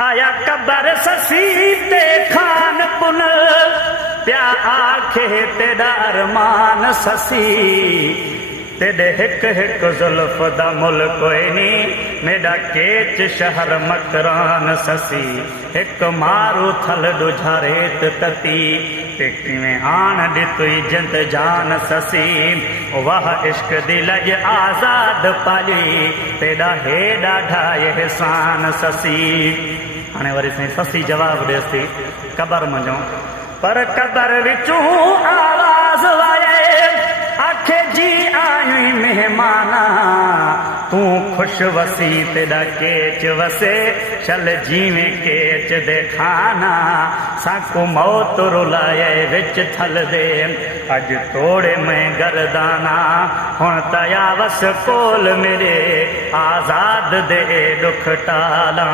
आया कबर ससी ते खान पुन प्या आखे तेरा अरमान ससी तेरे हिक हिक जुल्फ दा मुल कोई नी मेरा केच शहर मकरान ससी हिक मारू थल दुझारेत तती ते किवें आन दितुई जिंद जान ससी वाह इश्क दी लज आजाद पाली तेरा हे ॾाढा एहसान ससी। हाणे वरी साईं ससी जवाब ॾेस थी कबर मंझो पर कबर विचूं आवाज़ वाए आखे जी आयूं मेहमाना तू खुश वसी तेरा केच वसे चल जीवे केच दे खाना साकू मौत रुलाए विच थल दे अज तोड़े मैं गरदाना हुण तया वस कोल मेरे आजाद दे दुख टाला।